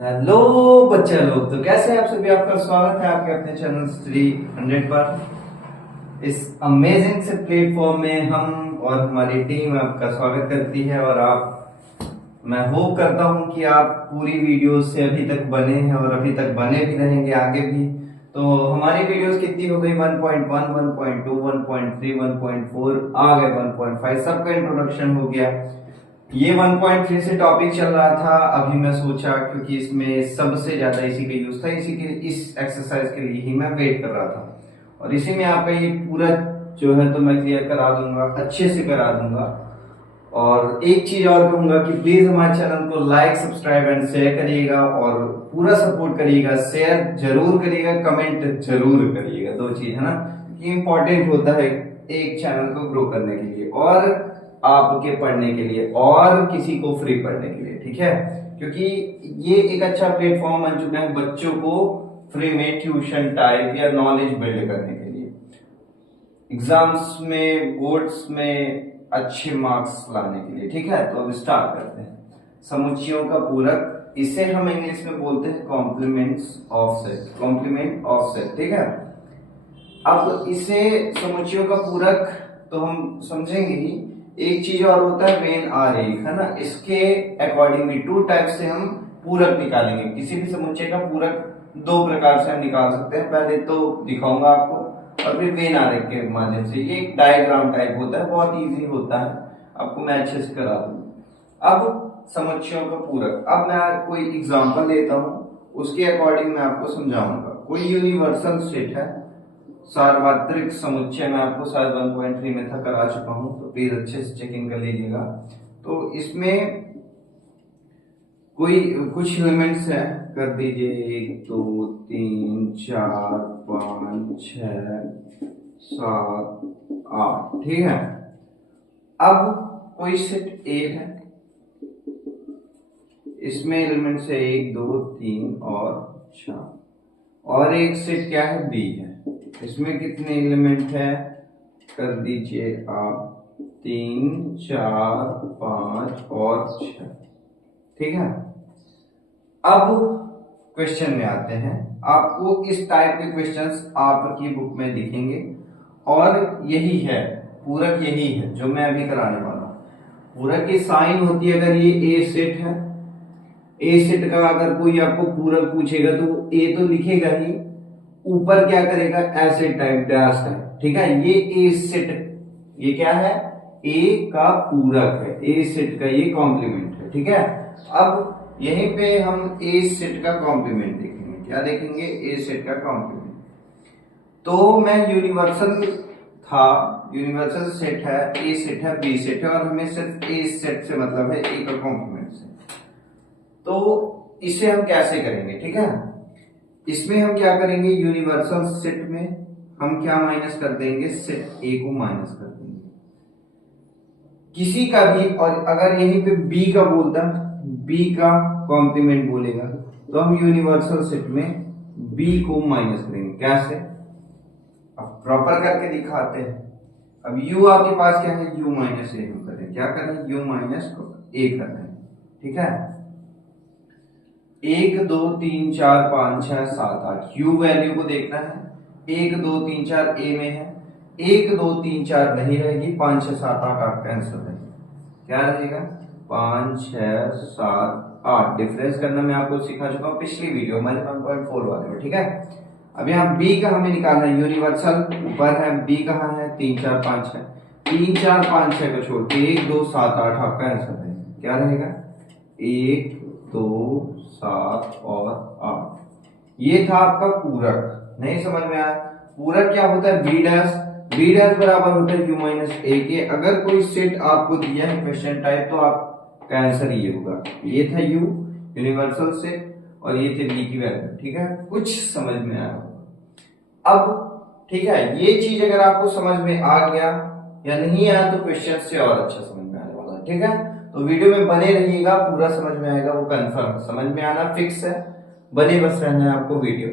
Hello बच्चे लोग, तो कैसे हैं आप सभी। आपका स्वागत है आपके अपने चैनल स्टडी 100 पर। इस अमेजिंग से प्लेटफॉर्म में हम और हमारी टीम आपका स्वागत करती है। और मैं होप करता हूं कि आप पूरी वीडियो से अभी तक बने हैं और अभी तक बने भी रहेंगे आगे भी। तो हमारी वीडियोस कितनी हो गई? 1.1, 1.2, 1.3, 1.4, आ गए 1.5, सबका इंट्रोडक्शन हो गया। ये 1.3 से टॉपिक चल रहा था। अभी मैं सोचा क्योंकि इसमें सबसे ज्यादा इसी का यूज था, इसी के इस एक्सरसाइज के लिए ही मैं वेट कर रहा था। और इसी में आपका ये पूरा जो है तो मैं क्लियर करा दूंगा, अच्छे से करा दूंगा। और एक चीज और कहूंगा कि प्लीज हमारे चैनल को लाइक, सब्सक्राइब एंड शेयर करिएगा और पूरा सपोर्ट करिएगा। शेयर जरूर करिएगा, कमेंट जरूर करिएगा, दो चीज है ना, कि इंपॉर्टेंट होता है एक चैनल को ग्रो करने के लिए और आपके पढ़ने के लिए और किसी को फ्री पढ़ने के लिए, ठीक है। क्योंकि ये एक अच्छा प्लेटफॉर्म बन चुका है बच्चों को फ्री में ट्यूशन टाइप या नॉलेज बिल्ड करने के लिए, एग्जाम्स में, बोर्ड्स में अच्छे मार्क्स लाने के लिए, ठीक है। तो अब स्टार्ट करते हैं। समुच्चयों का पूरक, इसे हम इंग्लिश में बोलते हैं complements of set, complement of set, ठीक है। अब इसे समुच्चयों का पूरक तो हम समझेंगे ही। एक चीज और होता है वेन आरेख, है ना। इसके अकॉर्डिंगली टू टाइप से हम पूरक निकालेंगे। किसी भी समुच्चय का पूरक दो प्रकार से हम निकाल सकते हैं। पहले तो दिखाऊंगा आपको और फिर वेन आरेख के माध्यम से। ये एक डायग्राम टाइप होता है, बहुत इजी होता है, आपको मैं अच्छे से करा दूंगा। अब समुच्चयों का पूरक, अब मैं कोई एग्जांपल लेता हूं, उसके अकॉर्डिंग मैं आपको समझाऊंगा। कोई यूनिवर्सल सेट है, सार्वत्रिक समुच्चय, मैं आपको शायद 1.3 में था करा चुका हूं, तो प्लीज अच्छे से चेकिंग कर लीजिएगा। तो इसमें कोई कुछ एलिमेंट्स है, कर दीजिए 1 2 3 4 5 6 7 8, ठीक है। अब कोई सेट ए है, इसमें एलिमेंट्स है 1 2 3 और 4। और एक सेट क्या है, बी है, इसमें कितने एलिमेंट है, कर दीजिए आप 3 4 5 और 6, ठीक है। अब क्वेश्चन में आते हैं। आपको इस टाइप के क्वेश्चंस आपकी बुक में दिखेंगे और यही है पूरक, यही है जो मैं अभी कराने वाला हूं। पूरक की साइन होती है, अगर ये ए सेट है, ए सेट का अगर कोई आपको पूरक पूछेगा तो ए तो लिखेगा ही, ऊपर क्या करेगा, ऐसे टाइप डैश टाइप, ठीक है। ये ए सेट, ये क्या है, ए का पूरक है, ए सेट का ये कॉम्प्लीमेंट है, ठीक है। अब यहीं पे हम ए सेट का कॉम्प्लीमेंट देखेंगे। क्या देखेंगे, ए सेट का कॉम्प्लीमेंट। तो मैं यूनिवर्सल था, यूनिवर्सल सेट है, ए सेट है, बी सेट है, और हमें सिर्फ ए सेट से मतलब है, ए का कॉम्प्लीमेंट से। तो इसे हम कैसे करेंगे, ठीक है। इसमें हम क्या करेंगे, यूनिवर्सल सेट में हम क्या माइनस कर देंगे, सेट ए को माइनस कर देंगे किसी का भी। और अगर यहीं पे बी का बोलता, बी का कॉम्प्लीमेंट बोलेगा, तो हम यूनिवर्सल सेट में बी को माइनस करेंगे। कैसे, अब प्रॉपर करके दिखाते हैं। अब u आपके पास क्या है, u माइनस ए हम करें, क्या करें, u माइनस ए कर रहे हैं, ठीक है। 1 2 3 4 5 6 7 8, u वैल्यू को देखना है। 1 2 3 4 ए में है, 1 2 3 4 नहीं रहेगी, 5 6 7 8 8 कैंसिल रहेगी। क्या रहेगा, 5 6 7 8। डिफरेंस करना मैं आपको सिखा चुका हूं पिछली वीडियो हमारे 1.4 वाले में, ठीक है। अब यहाँ b का हमें निकालना है, यूनिवर्सल ऊपर है, b कहाँ है, 3 4 5 6, 3 4 5 6 को छोड़ के 1 2 7 8 आपका आंसर है। क्या रहेगा, 1 2 7 और 8। ये था आपका पूरक। नहीं समझ में आया, पूरक क्या होता है, बी डैश, बी डैश बराबर होता है u माइनस ए के। अगर कोई सेट आपको दिया है क्वेश्चन टाइप, तो आपका आंसर ये होगा। ये था u यूनिवर्सल सेट और ये थे b की वैल्यू, ठीक है। कुछ समझ में आया अब, ठीक है। ये चीज अगर आपको समझ में आ गया या नहीं आया तो क्वेश्चन से और अच्छा समझ में आने वाला है, ठीक है। तो वीडियो में बने रहिएगा, पूरा समझ में आएगा, वो कंफर्म, समझ में आना फिक्स है, बने बस रहना है आपको वीडियो।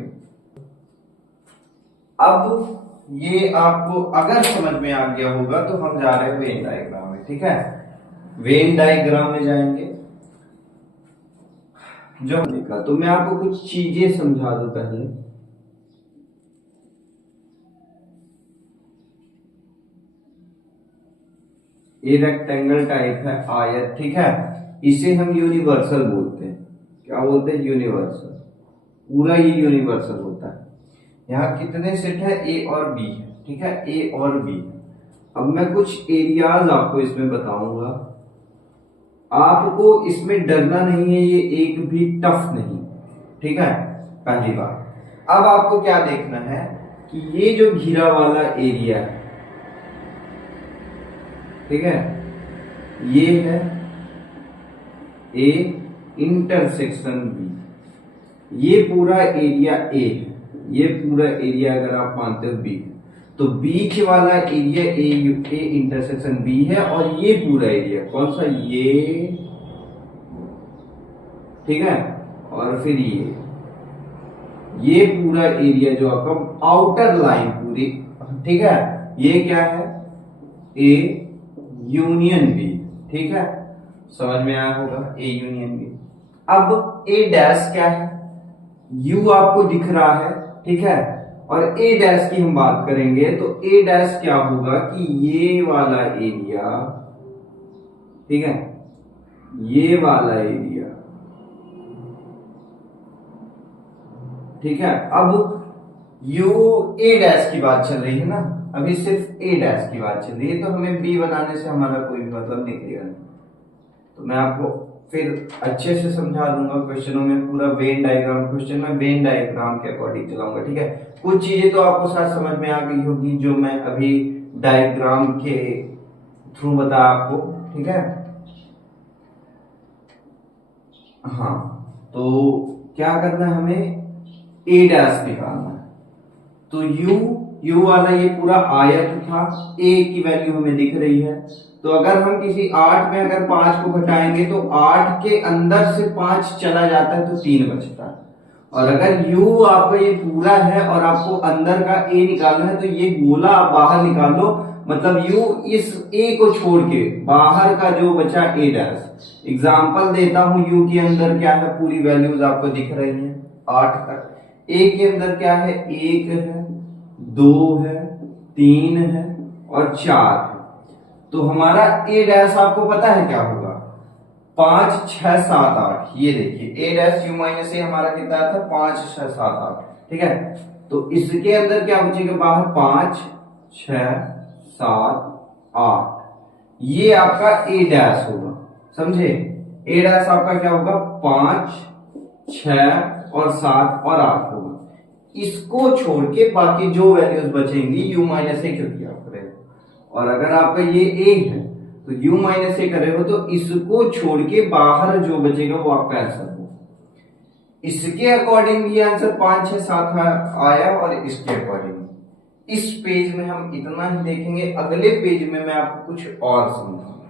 अब ये आपको अगर समझ में आ गया होगा तो हम जा रहे हैं वेन डायग्राम में, ठीक है। वेन डायग्राम में जाएंगे। जो देखा, तो मैं आपको कुछ चीजें समझा दूं पहले। ये रेक्टेंगल टाइप है आयत, ठीक है, इसे हम यूनिवर्सल बोलते हैं। क्या बोलते हैं? यूनिवर्सल। पूरा ये यूनिवर्सल होता है। यहाँ कितने सेट है? ए और बी है, ठीक है, ए और बी। अब मैं कुछ एरियाज आपको इसमें बताऊंगा, आपको इसमें डरना नहीं है, ये एक भी टफ नहीं, ठीक है। पहली बात, अब आपको क्या देखना है कि ये जो घिरा वाला एरिया है, ठीक है, ये है ए इंटरसेक्शन बी। ये पूरा एरिया ए है, ये पूरा एरिया अगर आप मानते हो बी, तो बीच वाला एरिया ए इंटरसेक्शन बी है, और ये पूरा एरिया कौन सा? ये, ठीक है, और फिर ये पूरा एरिया जो आपका आउटर लाइन पूरी, ठीक है, ये क्या है? ए यूनियन बी, ठीक है, समझ में आया होगा, ए यूनियन बी। अब ए डैश क्या है? यू आपको दिख रहा है, ठीक है, और ए डैश की हम बात करेंगे तो ए डैश क्या होगा कि ये वाला एरिया, ठीक है, ये वाला एरिया, ठीक है। अब यू ए डैश की बात चल रही है ना, अभी सिर्फ ए डैश की बात चल रही है, तो हमें बी बनाने से हमारा कोई मतलब निकलेगा नहीं। तो मैं आपको फिर अच्छे से समझा दूंगा क्वेश्चनों में, पूरा वेन डायग्राम क्वेश्चन में वेन डायग्राम के अकॉर्डिंग चलाऊंगा, ठीक है। कुछ चीजें तो आपको शायद समझ में आ गई होगी जो मैं अभी डायग्राम के थ्रू बताया आपको, ठीक है। हाँ, तो क्या करना है हमें? ए डैश निकालना है। तो यू वाला ये पूरा आयत था, ए की वैल्यू हमें दिख रही है, तो अगर हम किसी 8 में अगर 5 को घटाएंगे तो 8 के अंदर से 5 चला जाता है तो 3 बचता है। और अगर यू आपका ये पूरा है और आपको अंदर का ए निकालना है, तो ये गोला आप बाहर निकाल लो, मतलब यू इस ए को छोड़ के बाहर का जो बचा ए डैश। एग्जाम्पल देता हूं, यू के अंदर क्या है? पूरी वैल्यूज आपको दिख रही है 8 तक। ए के अंदर क्या है? 1 है, 2 है, 3 है और 4 है। तो हमारा ए डैश आपको पता है क्या होगा? 5 6 7 8। ये देखिए ए डैश यू माइनस ए हमारा कितना था? 5 6 7 8, ठीक है। तो इसके अंदर क्या बचेगा बाहर? 5 6 7 8। ये आपका ए डैश होगा, समझे? ए डैश आपका क्या होगा? 5 6 और 7 और 8 होगा। इसको छोड़ के बाकी जो वैल्यूज बचेंगी यू माइनस ए क्योंकि आप करें, और अगर आपका ये ए है तो यू माइनस ए करे हो, तो इसको छोड़ के बाहर जो बचेगा वो आपका आंसर हो। इसके अकॉर्डिंग ये आंसर 5 6 7 आया, और इसके अकॉर्डिंग इस पेज में हम इतना ही देखेंगे। अगले पेज में मैं आपको कुछ और समझाऊंगा।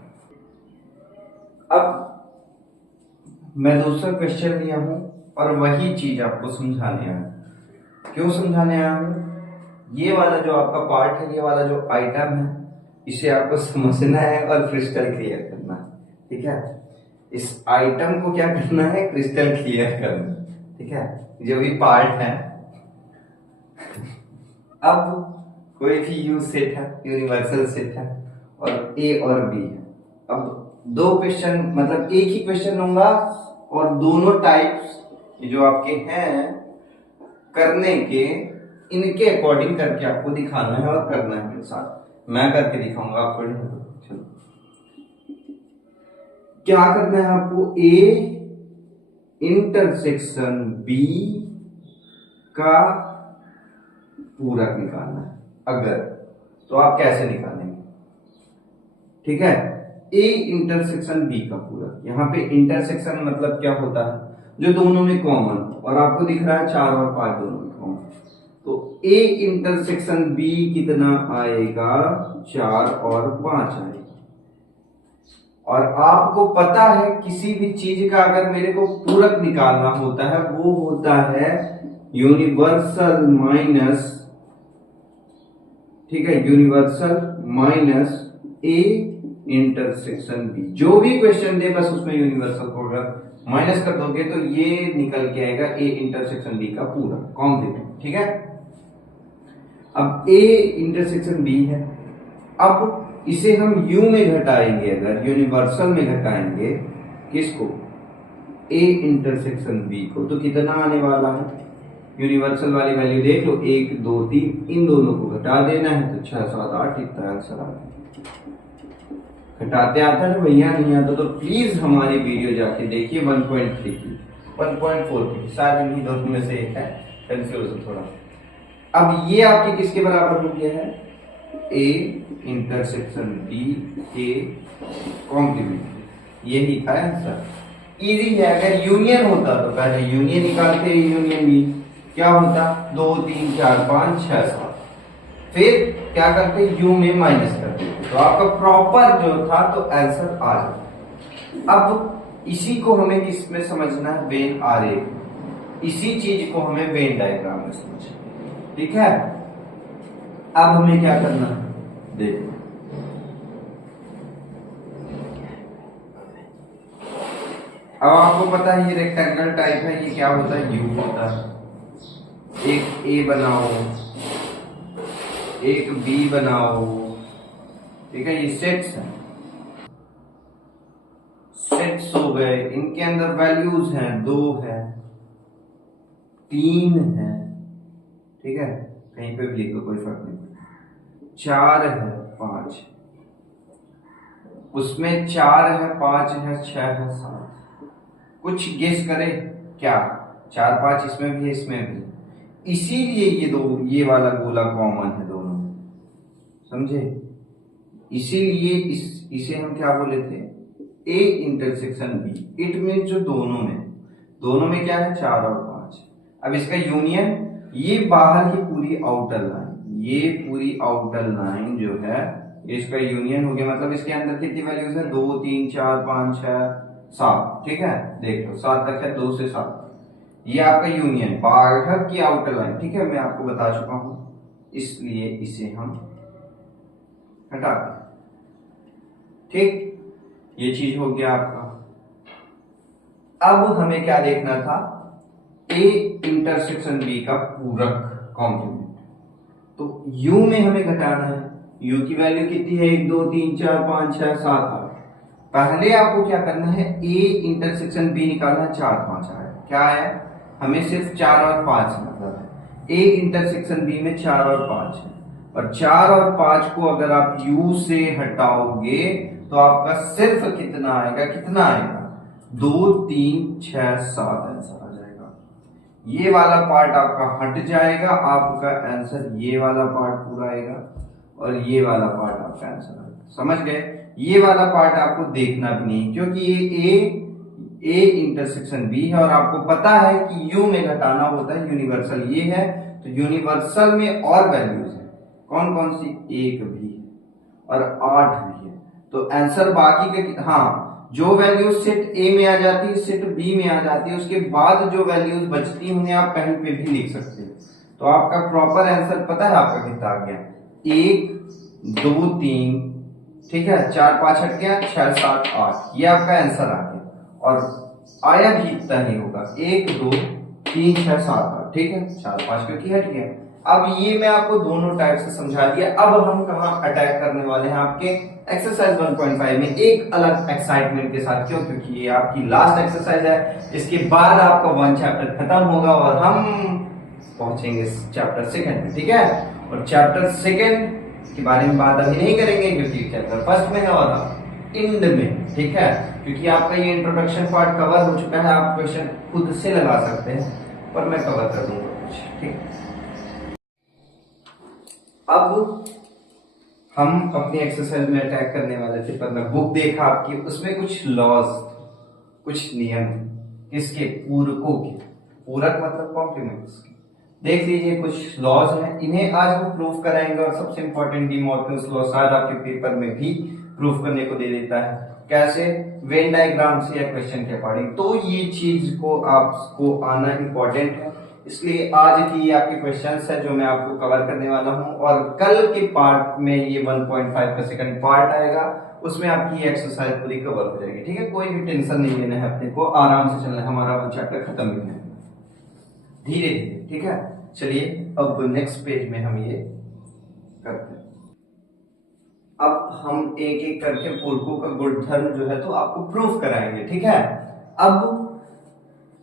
अब मैं दूसरा क्वेश्चन लिया हूं और वही चीज आपको समझाने आया। क्यों समझाने आया हूं? ये वाला जो आपका पार्ट है, ये वाला जो आइटम है, इसे आपको समझना है और क्रिस्टल क्लियर करना है, ठीक है। इस आइटम को क्या करना है? क्रिस्टल क्लियर करना, ठीक है, जो भी पार्ट है। अब कोई भी यू सेट है, यूनिवर्सल सेट है, और ए और बी है। अब दो क्वेश्चन, मतलब एक ही क्वेश्चन लूंगा और दोनों टाइप्स जो आपके हैं करने के, इनके अकॉर्डिंग करके आपको दिखाना है और करना है मेरे साथ। मैं करके दिखाऊंगा आपको। चलो, क्या करना है आपको? ए इंटरसेक्शन बी का पूरक निकालना है। अगर तो आप कैसे निकालेंगे? ठीक है, ए इंटरसेक्शन बी का पूरक। यहाँ पे इंटरसेक्शन मतलब क्या होता है? जो दोनों में कॉमन, और आपको दिख रहा है 4 और 5 दोनों में कॉमन। तो ए इंटरसेक्शन बी कितना आएगा? 4 और 5 आएगा। और आपको पता है किसी भी चीज का अगर मेरे को पूरक निकालना होता है, वो होता है यूनिवर्सल माइनस, ठीक है, universal minus a intersection b. जो भी क्वेश्चन दे बस उसमें यूनिवर्सल प्रोडक्ट माइनस कर दोगे तो ये निकल के आएगा ए इंटरसेक्शन बी का पूरा कॉम्प्लीमेंट। ठीक है, अब ए इंटरसेक्शन बी है, अब इसे हम यू में घटाएंगे, अगर यूनिवर्सल में घटाएंगे किसको, ए इंटरसेक्शन बी को, तो कितना आने वाला है, यूनिवर्सल वाली वैल्यू देख लो, 1 2 3, इन दोनों को घटा देना है तो 6 7 8 इतना आंसर आ गया। घटाते आता है भैया, नहीं आता तो प्लीज हमारी वीडियो जाके देखिए 1.3 की, 1.4 की, शायद इन्हीं दोनों में से एक है, कंफ्यूजन थोड़ा। अब ये आपके किसके बराबर हो गया है, ए इंटरसेक्शन बी के कॉम्प्लीमेंट, यही था आंसर। इजी है, अगर यूनियन होता तो पहले यूनियन निकालते, यूनियन बी क्या होता, 2 3 4 5 6 7, फिर क्या करते, यू में माइनस करते, तो आपका प्रॉपर जो था तो आंसर आ जाता। अब इसी को हमें किस में समझना है, वेन आरेख, इसी चीज को हमें वेन डायग्राम में समझना। ठीक है, अब हमें क्या करना है, देखो अब आपको पता है ये रेक्टेंगल टाइप है, ये क्या होता है, यू होता है। एक ए बनाओ, एक बी बनाओ, ठीक है, ये सेट्स हैं, सेट्स हो गए, इनके अंदर वैल्यूज हैं, 2 है, 3 है, ठीक है, कहीं पे भी लिखो कोई फर्क नहीं, 4 है, 5, उसमें 4 है, 5 है, 6 है, 7, कुछ गेस करे क्या, 4 5 इसमें भी है, इसमें भी, इसीलिए ये वाला गोला कॉमन है दोनों, समझे, इसीलिए इसे हम क्या बोले थे, a intersection b, it mean जो दोनों में क्या है, 4 और 5। अब इसका यूनियन, ये बाहर की पूरी आउटर लाइन, ये पूरी आउटर लाइन जो है इसका यूनियन हो गया, मतलब इसके अंदर कितनी वैल्यूज है, 2 3 4 5 6 7, ठीक है, देख लो 7 तक है, 2 से 7, ये आपका यूनियन, बाहर की आउटर लाइन। ठीक है, मैं आपको बता चुका हूं, इसलिए इसे हम हटा दें। ठीक, ये चीज हो गया आपका। अब हमें क्या देखना था, ए इंटरसेक्शन बी का पूरक कॉम्प्लीमेंट, तो यू में हमें घटाना है, यू की वैल्यू कितनी है, 1 2 3 4 5 6 7 8, पहले आपको क्या करना है, ए इंटरसेक्शन बी निकालना, 4 5 आया, क्या है, हमें सिर्फ 4 और 5 मतलब है, ए इंटरसेक्शन बी में 4 और 5 है, और 4 और 5 को अगर आप u से हटाओगे तो आपका सिर्फ कितना आएगा, 2 3 6 7 आंसर आ जाएगा। ये वाला पार्ट आपका हट जाएगा, आपका आंसर ये वाला पार्ट पूरा आएगा, और ये वाला पार्ट आपका आंसर आएगा। समझ गए, ये वाला पार्ट आपको देखना भी नहीं, क्योंकि ये ए इंटरसेक्शन बी है, और आपको पता है कि यू में घटाना होता है, यूनिवर्सल ये है, तो यूनिवर्सल में और वैल्यूज है, कौन कौन सी, 1 भी है और 8 भी है, तो आंसर बाकी के, हाँ, जो वैल्यूज सेट ए में आ जाती है, सेट बी में आ जाती है, उसके बाद जो वैल्यूज बचती हैं उन्हें आप कहीं पे भी लिख सकते हो, तो आपका प्रॉपर आंसर पता है आपका कितना आ गया, 1 2 3, ठीक है, 4 5 हट गया, 6 7 8, ये आपका आंसर आ गया, और आया भी इतना ही होगा, 1 2 3 6 7 8, ठीक है, 4 5 क्योंकि हट गया। अब ये मैं आपको दोनों टाइप से समझा दिया, अब हम कहाँ अटैक करने वाले हैं, आपके एक्सरसाइज 1.5 में एक अलग एक्साइटमेंट के साथ, क्यों, क्योंकि ये आपकी लास्ट एक्सरसाइज है, इसके बाद आपका 1 चैप्टर खत्म होगा और हम पहुंचेंगे चैप्टर 2 में, ठीक है, और चैप्टर 2 के बारे में बात अभी नहीं करेंगे क्योंकि चैप्टर 1 में है और एंड में, ठीक है, क्योंकि आपका ये इंट्रोडक्शन पार्ट कवर हो चुका है, आप क्वेश्चन खुद से लगा सकते हैं, पर मैं कवर कर दूंगा कुछ, ठीक। अब हम अपनी एक्सरसाइज में अटैक करने वाले थे, पर मैं बुक देखा आपकी, उसमें कुछ लॉज, कुछ नियम, किसके, पूरकों के, पूरक मतलब कॉम्प्लीमेंट्स के, देख लीजिए कुछ लॉज हैं, इन्हें आज हम प्रूफ कराएंगे, और सबसे इंपॉर्टेंट डी मॉर्गन्स लॉ शायद आपके पेपर में भी प्रूफ करने को दे देता है, कैसे, वेन डायग्राम से या क्वेश्चन के अकॉर्डिंग, तो ये चीज को आपको आना इंपॉर्टेंट है, इसलिए आज की आपके क्वेश्चंस है जो मैं आपको कवर करने वाला हूं, और कल के पार्ट में ये 1.5 का सेकंड पार्ट आएगा, उसमें आपकी ये एक्सरसाइज पूरी कवर हो जाएगी। ठीक है, कोई भी टेंशन नहीं लेना है अपने को, आराम से चलना है, हमारा वो चैप्टर खत्म ही है धीरे धीरे। ठीक है, चलिए अब नेक्स्ट पेज में हम ये करते हैं। अब हम एक एक करके पूर्वकों का गुणधर्म जो है तो आपको प्रूफ कराएंगे। ठीक है, अब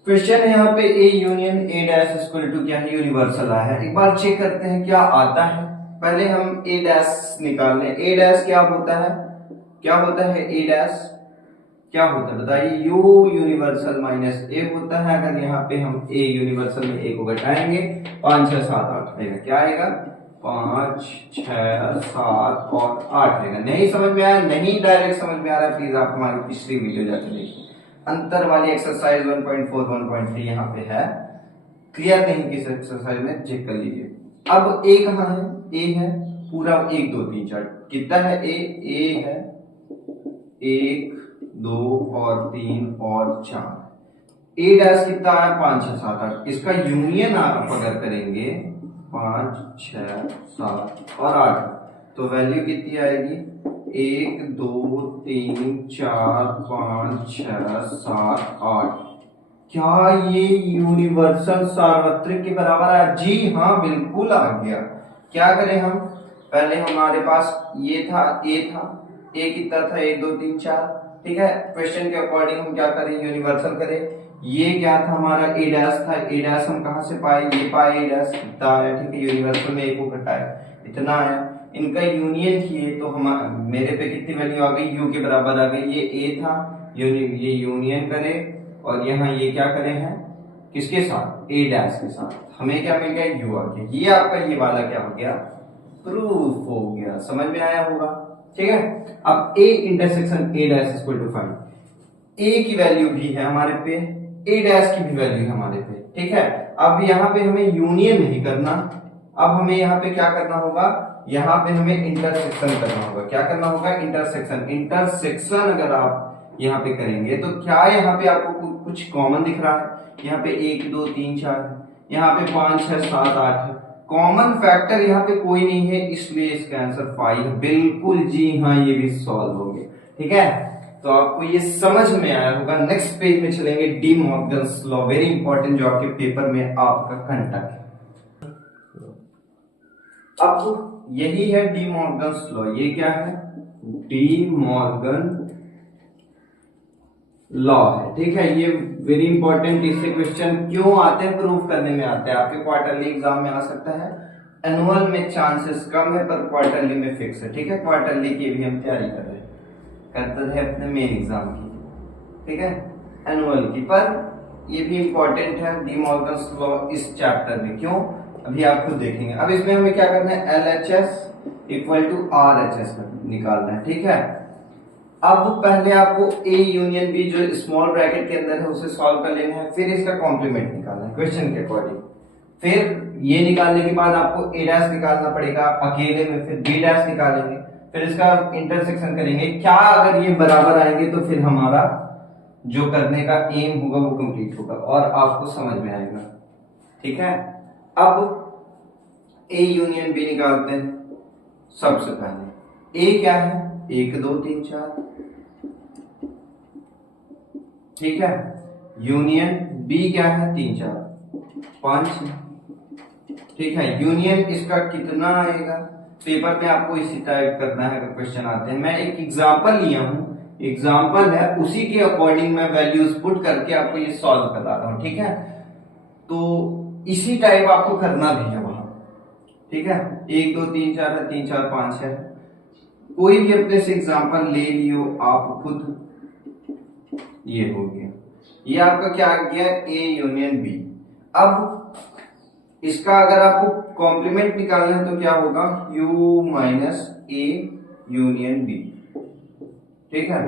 क्वेश्चन है यहाँ पे a union a dash equal to क्या है, यूनिवर्सल आया है। एक बार चेक करते हैं क्या आता है। पहले हम ए डैश निकाल लें। ए डैश क्या होता है, क्या होता है ए डैश, क्या होता है बताइए, यू यूनिवर्सल माइनस ए होता है। अगर यहाँ पे हम ए यूनिवर्सल में ए को घटाएंगे 5 6 7 8 आएगा, क्या आएगा 5 6 7 और 8 आएगा। नहीं समझ में आया, नहीं डायरेक्ट समझ में आ रहा है, प्लीज आप हमारी पिछली वीडियो जाकर देखिए, अंतर वाली एक्सरसाइज 1.4 1.3 यहाँ पे है, क्लियर नहीं किस एक्सरसाइज में चेक कर लीजिए। अब ए कहाँ है, ए है पूरा 1 2 3 4, कितना है ए है 1 2 और 3 और 4। ए डैश कितना है 5 6 7 8, इसका यूनियन आप अगर करेंगे 5 6 7 और 8 तो वैल्यू कितनी आएगी 1 2 3 4 5 6 7 8। क्या ये यूनिवर्सल सार्वत्रिक के बराबर है? जी हाँ, बिल्कुल आ गया। क्या करें हम, पहले हमारे पास ये था ए कितना था 1 2 3 4। ठीक है, क्वेश्चन के अकॉर्डिंग हम क्या करें, यूनिवर्सल करें। ये क्या था हमारा ए डैश था, ए डैश हम कहां से पाए, ये पाए ए डैश कितना आया। ठीक है, यूनिवर्सल में ए को घटाया इतना आया, इनका यूनियन किए तो हम मेरे पे कितनी वैल्यू आ गई, यू के बराबर आ गई। ये ए था, ये यूनियन करे और यहाँ ये क्या करे हैं किसके साथ, ए डैश के साथ, हमें क्या मिल गया यू आ गया। ये आपका ये वाला क्या हो गया, प्रूफ हो गया। समझ में आया होगा। ठीक है, अब a intersection a dash equal to 5, a की वैल्यू भी है हमारे पे, ए डैश की भी वैल्यू है हमारे पे। ठीक है, अब यहाँ पे हमें यूनियन नहीं करना, अब हमें यहाँ पे क्या करना होगा, यहाँ पे हमें इंटरसेक्शन करना होगा। क्या करना होगा, इंटरसेक्शन। इंटरसेक्शन अगर आप यहाँ पे करेंगे तो क्या यहाँ पे आपको कुछ कॉमन दिख रहा है, यहाँ पे 1 2 3 4 है, यहाँ पे 5 6 7 8 है, कॉमन फैक्टर यहाँ पे कोई नहीं है, इसलिए इसका आंसर 5 है। बिल्कुल जी हाँ, ये भी सॉल्व हो गया। ठीक है, तो आपको ये समझ में आया होगा। नेक्स्ट पेज में चलेंगे, D Morgan's law, very important, जो आपके पेपर में आपका कंटक है। अब यही है डी मॉर्गन्स लॉ। ये क्या है, डी मॉर्गन लॉ है। ठीक है, ये वेरी इंपॉर्टेंट, इससे क्वेश्चन क्यों आते हैं, प्रूफ करने में आते हैं। आपके क्वार्टरली एग्जाम में आ सकता है, एनुअल में चांसेस कम है पर क्वार्टरली में फिक्स है। ठीक है, क्वार्टरली की भी हम तैयारी कर रहे हैं, करते हैं अपने मेन एग्जाम की। ठीक है, एनुअल की, पर ये भी इंपॉर्टेंट है डी मॉर्गन्स लॉ इस चैप्टर में। क्यों, अभी आप खुद देखेंगे। अब इसमें हमें क्या करना है, LHS इक्वल टू RHS निकालना है। ठीक है, अब पहले आपको ए यूनियन बी जो स्मॉल ब्रैकेट के अंदर है उसे सॉल्व कर लेना है, फिर इसका कॉम्प्लीमेंट निकालना है क्वेश्चन के अकॉर्डिंग। फिर ये निकालने के बाद आपको ए डैश निकालना पड़ेगा अकेले में, फिर बी डैश निकालेंगे, फिर इसका इंटरसेक्शन करेंगे। क्या अगर ये बराबर आएंगे तो फिर हमारा जो करने का एम होगा वो कंप्लीट होगा और आपको समझ में आएगा। ठीक है, अब ए यूनियन बी निकालते हैं। सबसे पहले ए क्या है, 1 2 3 4। ठीक है, यूनियन बी क्या है 3 4 5। ठीक है, यूनियन इसका कितना आएगा, पेपर में आपको इसी टाइप करना है अगर क्वेश्चन आते हैं। मैं एक एग्जांपल लिया हूं, एग्जांपल है, उसी के अकॉर्डिंग मैं वैल्यूज पुट करके आपको ये सॉल्व करा रहा हूं। ठीक है, तो इसी टाइप आपको करना भी है वहां। ठीक है, 1 2 3 4 है, 3 4 5 है, कोई भी अपने से एग्जांपल ले लियो आप खुद। ये हो गया, ये आपका क्या आ गया, ए यूनियन बी। अब इसका अगर आपको कॉम्प्लीमेंट निकालना है तो क्या होगा, U minus a union b. ठीक है,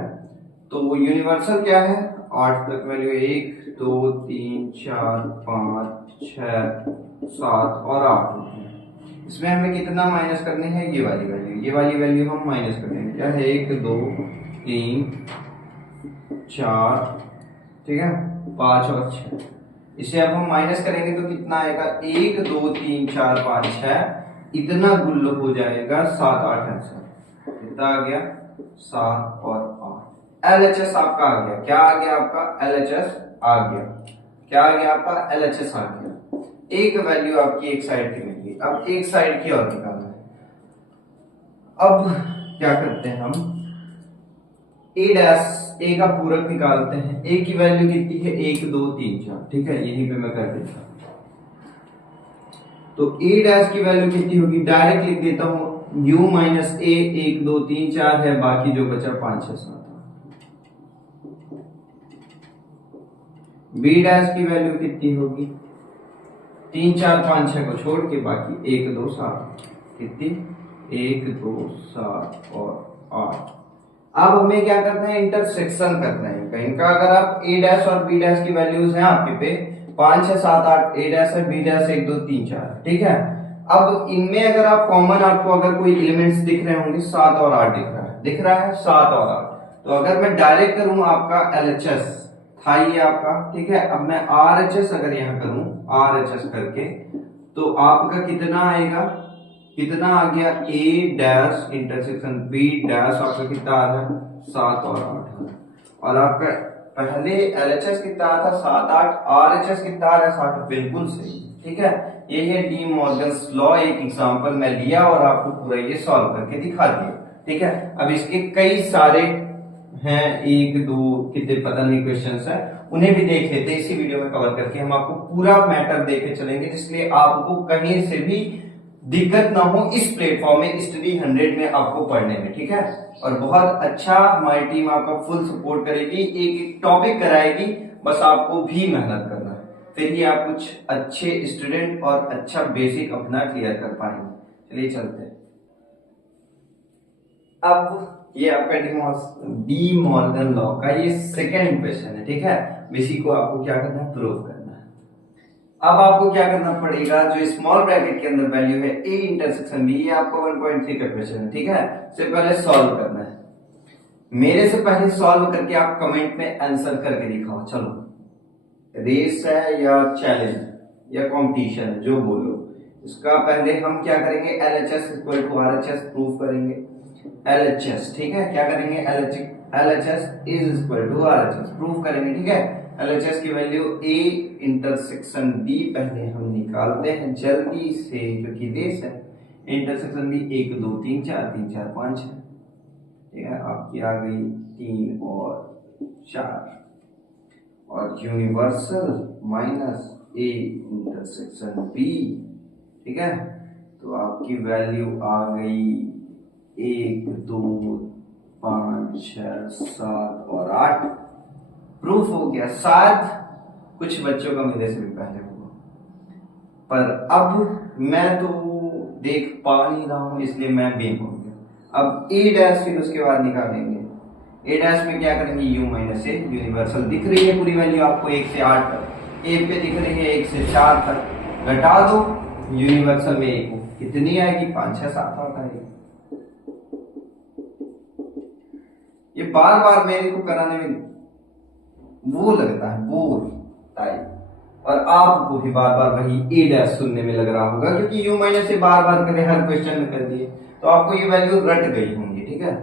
तो वो यूनिवर्सल क्या है, 8 तक वैल्यू 1 2 3 4 5 6 7 और 8। इसमें हमें कितना माइनस करने हैं, ये वाली वैल्यू, ये वाली वैल्यू हम माइनस कर देंगे। क्या है, 1 2 3 4, ठीक है 5 और 6। इसे अब हम माइनस करेंगे तो कितना आएगा, 1 2 3 4 5 6, इतना गुल्ल हो जाएगा 7 8 आंसर। कितना आ गया 7 और 8। LHS आपका आ गया। क्या आ गया आपका? LHS आ गया। क्या आ गया आपका? LHS आ गया। एक वैल्यू आपकी एक साइड की मिल गई। अब एक साइड की और निकालना है। अब क्या करते हैं हम? ए डैश, ए का पूरक निकालते हैं। ए की वैल्यू कितनी है? 1 2 3 4। ठीक है, यहीं पे मैं कर देता हूं। तो ए डैश की वैल्यू कितनी होगी? डायरेक्ट लिख देता हूं, u माइनस ए 1 2 3 4 है, बाकी जो बचा 5 6 7। बी डैश की वैल्यू कितनी होगी? 3 4 5 6 को छोड़ के बाकी 1 2 7। कितनी? 1 2 7 और 8। अब हमें क्या करना है? इंटरसेक्शन करना है इनका। अगर आप ए डैश और बी डैश की वैल्यूज हैं आपके पे 5 6 7 8, ए डैश है, बी डैश 1 2 3 4। ठीक है, अब इनमें अगर आप कॉमन आपको अगर कोई एलिमेंट्स दिख रहे होंगे, 7 और 8 दिख रहा है। दिख रहा है 7 और 8। तो अगर मैं डायरेक्ट करूं आपका LHS था ये आपका। ठीक है, अब मैं RHS अगर यहां करूं, RHS करके, तो आपका कितना आएगा? कितना आ गया? ए डैश इंटरसेक्शन बी डैश आपका कितना आ रहा है? 7 और 8। और आपका पहले LHS कितना आ था? 7 8। RHS कितना आ रहा है? 7। बिल्कुल सही। ठीक है, ये है डी मॉर्गन्स लॉ। एक एग्जांपल मैं लिया और आपको पूरा ये सॉल्व करके दिखा दिया। ठीक है, अब इसके कई सारे हैं, 1 2 कितने पता नहीं क्वेश्चंस है, उन्हें भी देख लेते हैं इसी वीडियो में कवर करके। हम आपको पूरा मैटर देखे चलेंगे, जिसलिए आपको कहीं से भी दिक्कत ना हो इस प्लेटफॉर्म में, स्टडी 100 में आपको पढ़ने में। ठीक है, और बहुत अच्छा हमारी टीम आपका फुल सपोर्ट करेगी, एक एक टॉपिक कराएगी, बस आपको भी मेहनत करना है, फिर ही आप कुछ अच्छे स्टूडेंट और अच्छा बेसिक अपना क्लियर कर पाएंगे। चलिए चलते हैं। अब ये आपका डी मॉर्गन लॉ का ये सेकेंड क्वेश्चन है। ठीक है, इसी को आपको क्या करना है? प्रूव करना है। अब आपको क्या करना पड़ेगा? जो स्मॉल ब्रैकेट के अंदर वैल्यू है ए इंटरसेक्शन बी, ये आपको 1.3 का क्वेश्चन है। ठीक है, से पहले सॉल्व करना है। मेरे से पहले सॉल्व करके आप कमेंट में आंसर करके दिखाओ। चलो, रेस है या चैलेंज या कंपटीशन है, जो बोलो। इसका पहले हम क्या करेंगे? LHS equal to RHS prove करेंगे। LHS, ठीक है, क्या करेंगे? LHS is equal to RHS prove करेंगे। ठीक है, LHS की वैल्यू ए इंटरसेक्शन बी पहले हम निकालते हैं जल्दी से, क्योंकि रेस है। इंटरसेक्शन बी 1 2 3 4 3 4 5 है। ठीक है, आपकी आ गई 3 और 4, और universal minus a intersection b. ठीक है, तो आपकी वैल्यू आ गई 1 2 5 6 7 और 8। प्रूफ हो गया। शायद कुछ बच्चों का मेरे से भी पहले होगा, पर अब मैं तो देख पा नहीं रहा हूं, इसलिए मैं बी हो गया। अब ए डैश फिर उसके बाद निकालेंगे। ए डैश में क्या करेंगे? यू माइनस ए, यूनिवर्सल दिख रही है पूरी वैल्यू आपको 1 से 8 तक, ए पे दिख रही है 1 से 4 तक। घटा दो यूनिवर्सल में ए को, कितनी आएगी? 5 6 7 8 आएगी। ये बार बार मेरे को कराने में वो लगता है बोर टाइप, और आपको भी बार बार वही ए डैश सुनने में लग रहा होगा, क्योंकि यू माइनस से बार बार करें, हर क्वेश्चन में कर दिए, तो आपको ये वैल्यू रट गई होंगी। ठीक है,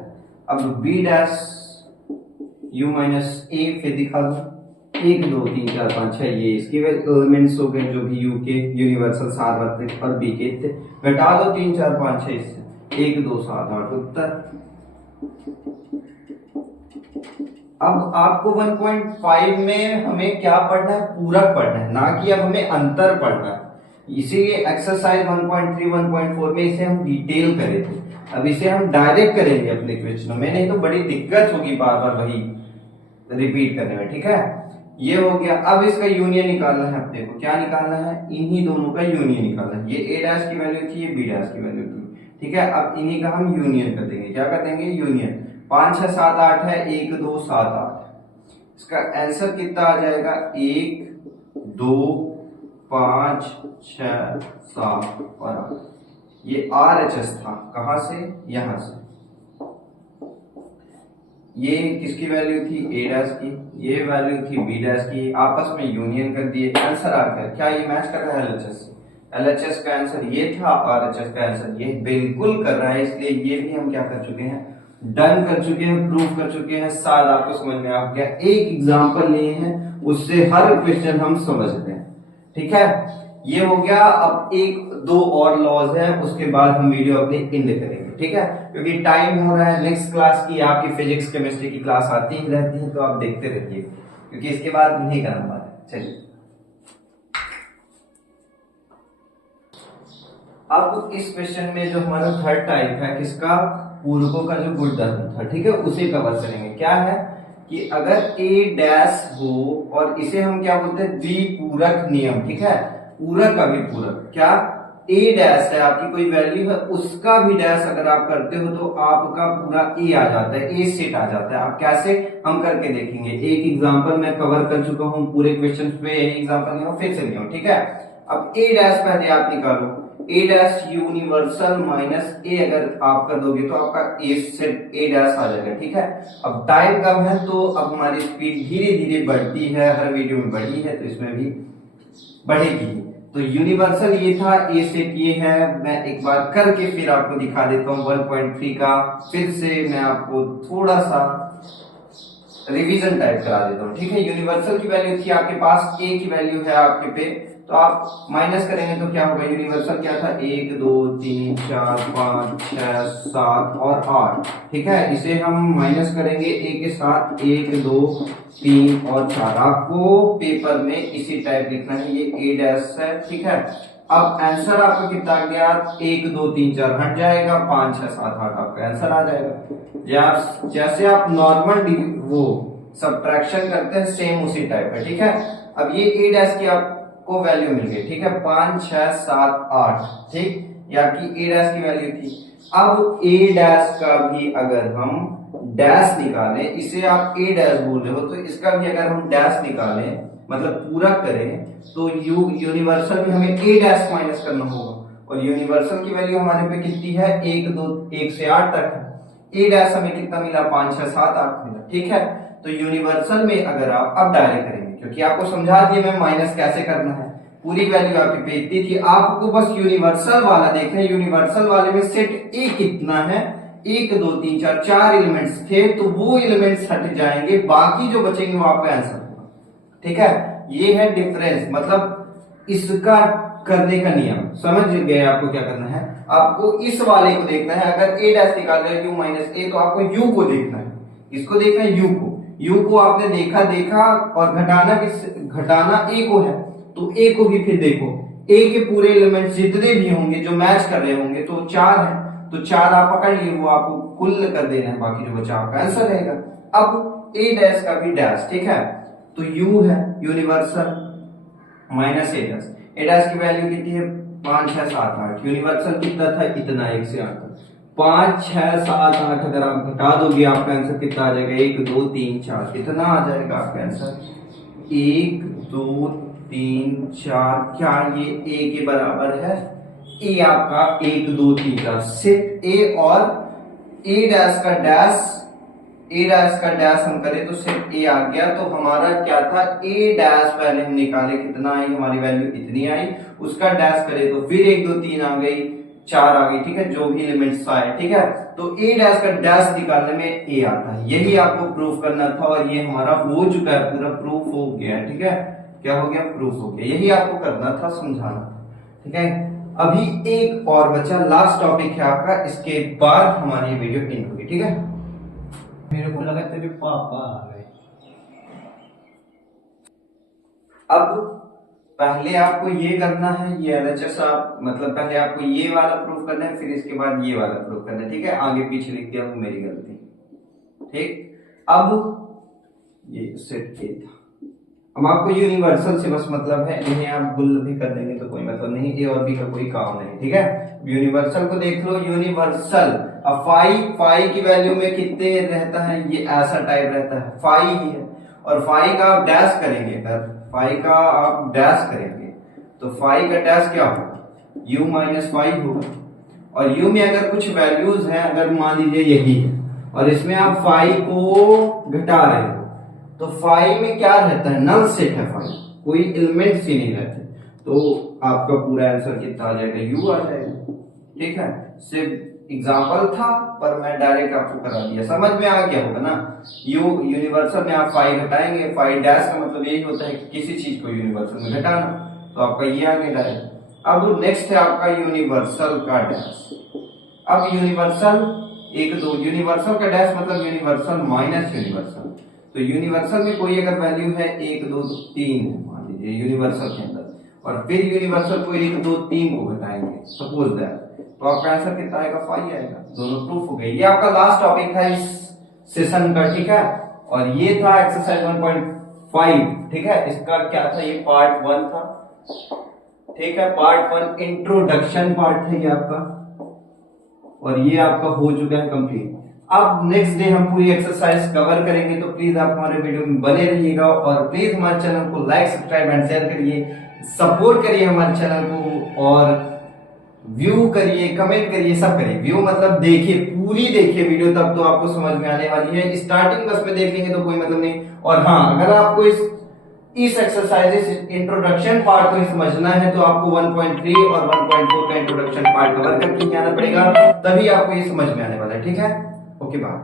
अब बी डैश यू माइनस ए फिर दिखा दो, 1 2 3 4 5 6, ये इसके एलिमेंट्स हो गए जो भी यू के यूनिवर्सल सार्वत्रिक और बी के थे। घटा दो 3 4 5 6 इससे, 1 2 7 8 उत्तर। अब आपको 1.5 में हमें क्या पढ़ना है? पूरक पढ़ना है, ना कि अब हमें अंतर पढ़ना है। इसीलिए एक्सरसाइज 1.3 1.4 में इसे हम डिटेल करे थे, अब इसे हम डायरेक्ट करेंगे अपने क्वेश्चनों में, नहीं तो बड़ी दिक्कत होगी बार बार वही रिपीट करने में। ठीक है, ये हो गया। अब इसका यूनियन निकालना है अपने को। क्या निकालना है? इन्हीं दोनों का यूनियन निकालना है। ये ए डैश की वैल्यू थी, ये बी डैश की वैल्यू थी। ठीक है, अब इन्हीं का हम यूनियन कर देंगे। क्या कर देंगे? यूनियन। 5 6 7 8 है, 1 2 7 8। इसका आंसर कितना आ जाएगा? 1 2 5 6 7 और 8। ये RHS था, कहां से? यहां से। ये किसकी वैल्यू थी? ए डैश की। ये वैल्यू थी बी डैश की, आपस में यूनियन कर दिए, आंसर आ गया। क्या ये मैच कर रहा है LHS से? LHS का आंसर ये था, RHS का आंसर ये बिल्कुल कर रहा है, इसलिए ये भी हम क्या कर चुके हैं? डन कर चुके हैं, प्रूव कर चुके हैं, शायद आपको समझ में आ गया। एक एग्जांपल लिए हैं, उससे हर क्वेश्चन हम समझते हैं। ठीक है, ये हो गया। अब एक दो और लॉज हैं, उसके बाद हम वीडियो अपनी एंड करेंगे। ठीक है, क्योंकि टाइम हो रहा है। नेक्स्ट क्लास की आपकी फिजिक्स केमिस्ट्री की क्लास आती ही रहती है, तो आप देखते रहिए, क्योंकि इसके बाद नहीं करना पाते। चलिए, अब इस क्वेश्चन में जो हमारा थर्ड टाइप है, किसका, पूरकों का जो गुण धर्म था, ठीक है, उसे कवर करेंगे। क्या है कि अगर ए डैश हो, और इसे हम क्या बोलते हैं, द्विपूरक नियम। ठीक है, पूरक का भी पूरक, क्या, ए डैश है, आपकी कोई वैल्यू है, उसका भी डैश अगर आप करते हो तो आपका पूरा ए आ जाता है, ए सेट आ जाता है। आप कैसे, हम करके देखेंगे। एक एग्जांपल मैं कवर कर चुका हूं, पूरे क्वेश्चन पे एग्जांपल नहीं हो, फिर से नहीं हो। ठीक है, अब ए डैश पहले आप निकालो, ए डैश यूनिवर्सल माइनस ए अगर आप कर दोगे तो आपका ए सेट ए डैश आ जाएगा। ठीक है, अब टाइम कम है तो अब हमारी स्पीड धीरे धीरे बढ़ती है, हर वीडियो में बढ़ी है तो इसमें भी बढ़ेगी। तो यूनिवर्सल ये था, ए सेट ये है। मैं एक बार करके फिर आपको दिखा देता हूँ 1.3 का, फिर से मैं आपको थोड़ा सा रिवीजन टाइप करा देता हूँ। ठीक है, यूनिवर्सल की वैल्यू थी आपके पास, ए की वैल्यू है आपके पे, तो आप माइनस करेंगे तो क्या होगा, यूनिवर्सल क्या था, 1 2 3 4 5 6 7 और 8। ठीक है, इसे हम माइनस करेंगे ए के साथ, 1 2 3 और 4। आपको पेपर में इसी टाइप लिखना है, ये ए डैश है। ठीक है, अब आंसर आपका कितना आ गया, 1 2 3 4 हट जाएगा, 5 6 7 8 आपका आंसर आ जाएगा। जैसे आप नॉर्मल वो सब्ट्रैक्शन करते हैं, सेम उसी टाइप है। ठीक है, अब ये ए डैश की आपको वैल्यू मिल गई। ठीक है, 5 6 7 8, ठीक, ये आपकी ए डैश की वैल्यू थी। अब ए डैश का भी अगर हम डैश निकालें, इसे आप ए डैश बोल रहे हो, तो इसका भी अगर हम डैश निकालें, मतलब पूरा करें, तो यूनिवर्सल में हमें ए डैश माइनस करना होगा, और यूनिवर्सल की वैल्यू हमारे पे कितनी है, 1 2 1 से 8 तक है। ए डैश हमें कितना मिला, 5 6 7 8 मिला। ठीक है, तो यूनिवर्सल में अगर आप अब डायरेक्ट करेंगे, क्योंकि आपको समझा दिया मैं माइनस कैसे करना है, पूरी वैल्यू आपकी पे इतनी थी, आपको बस यूनिवर्सल वाला देखना है। यूनिवर्सल वाले में सेट ए कितना है, 1 2 3 4 4 एलिमेंट्स थे, तो वो एलिमेंट्स हट जाएंगे, बाकी जो बचेंगे वो आपका आंसर होगा। ठीक है, ये है डिफरेंस, मतलब इसका करने का नियम। समझ गए आपको क्या करना है, आपको इस वाले को देखना है। अगर ए डैश निकाल रहे यू माइनस ए, तो आपको यू को देखना है। इसको देखना है, यू को आपने देखा और घटाना ए को है, तो ए को भी फिर देखो, ए के पूरे एलिमेंट जितने भी होंगे जो मैच कर रहे होंगे, तो 4 है, तो 4 आप पकड़ लिए, वो आपको कुल कर देना है, बाकी जो बचा आपका आंसर रहेगा। अब ए डैश का भी डैश, ठीक है, तो यू है यूनिवर्सल माइनस ए डैश। ए डैश की वैल्यू कितनी है, 5 6 7 8। यूनिवर्सल कितना था, इतना, 1 से 8 तक। 5 6 7 8 अगर आप घटा दोगे, आपका आंसर कितना आ जाएगा, 1 2 3 4। कितना आ जाएगा आपका आंसर, 1 2 3 4। क्या ये ए के बराबर है, ए आपका 1 2 3 4। सिर्फ ए और ए डैश का डैश, ए डैश का डैश हम करें तो सिर्फ ए आ गया। तो हमारा क्या था, ए डैश पहले हम निकाले, कितना आई, हमारी वैल्यू इतनी आई, उसका डैश करे तो फिर 1 2 3 आ गई, 4 आ गई। ठीक है, जो भी एलिमेंट्स आए। ठीक है, तो ए डैश का डैश निकालने में ए आता है, यही आपको प्रूफ करना था, और ये हमारा हो चुका है, पूरा प्रूफ हो गया। ठीक है, क्या हो गया, प्रूफ हो गया। यही आपको करना था, समझाना था। ठीक है, अभी एक और बचा, लास्ट टॉपिक है आपका, इसके बाद हमारी वीडियो एंड होगी। ठीक है, मेरे को लगा तेरे पापा आ गए। अब पहले आपको ये करना है, ये एलएचएस आप, मतलब पहले आपको ये वाला प्रूफ करना है, फिर इसके बाद ये वाला प्रूफ करना है। ठीक है, आगे पीछे लिख दिया, वो मेरी गलती। ठीक, अब ये सेट ए था। अब आपको यूनिवर्सल से बस मतलब है, इन्हें आप गुल भी कर देंगे तो कोई मतलब नहीं, ए और बी का कोई काम नहीं। ठीक है, यूनिवर्सल को देख लो, यूनिवर्सल। अब फाई की वैल्यू में कितने रहता है, ये ऐसा टाइप रहता है, फाई ही है, और फाई का आप डैश करेंगे, अगर फाई का आप डैश करेंगे तो फाई का डैश क्या होगा, यू माइनस फाई होगा। और यू में अगर कुछ वैल्यूज हैं, अगर मान लीजिए यही है, और इसमें आप फाई को घटा रहे हो, तो फाई में क्या रहता है, नल सेट है फाई, कोई एलिमेंट्स ही नहीं रहते, तो आपका पूरा आंसर कितना आ जाएगा, यू आ जाएगा। ठीक है, सिर्फ एग्जाम्पल था पर मैं डायरेक्ट आपको करा दिया, समझ में आ गया होगा ना। यूनिवर्सल में आप फाई घटाएंगे, फाई डैश का मतलब यही होता है कि किसी चीज को यूनिवर्सल में घटाना, तो आपका ये आ गया डायरेक्ट। अब नेक्स्ट है आपका यूनिवर्सल का डैश। अब यूनिवर्सल एक दो, यूनिवर्सल का डैश मतलब यूनिवर्सल माइनस यूनिवर्सल। तो यूनिवर्सल में कोई अगर वैल्यू है 1 2 3 मान लीजिए यूनिवर्सल के अंदर, और फिर यूनिवर्सल को 1 2 3 को घटाएंगे सपोज दैट, तो आपका आंसर कितना आएगा? 5 आएगा। दोनों प्रूफ हो गए। ये आपका लास्ट टॉपिक था इस सेशन का, ठीक है। और ये था एक्सरसाइज 1.5, ठीक है। इसका क्या था? ये पार्ट 1 था, ठीक है। पार्ट 1 इंट्रोडक्शन पार्ट था ये आपका, और ये आपका हो चुका है कंप्लीट। अब नेक्स्ट डे हम पूरी एक्सरसाइज कवर करेंगे, तो प्लीज आप हमारे वीडियो में बने रहिएगा और प्लीज हमारे चैनल को लाइक सब्सक्राइब एंड शेयर करिए, सपोर्ट करिए हमारे चैनल को, और व्यू करिए, कमेंट करिए, सब करिए। व्यू मतलब देखिए, पूरी देखिए वीडियो, तब तो आपको समझ में आने वाली है। स्टार्टिंग बस में देख लेंगे तो कोई मतलब नहीं। और हाँ, अगर आपको इस एक्सरसाइजेस इंट्रोडक्शन पार्ट को समझना है तो आपको 1.3 और 1.4 का इंट्रोडक्शन पार्ट कवर करके आना पड़ेगा, तभी आपको ये समझ में आने वाला है, ठीक है। Okay bye.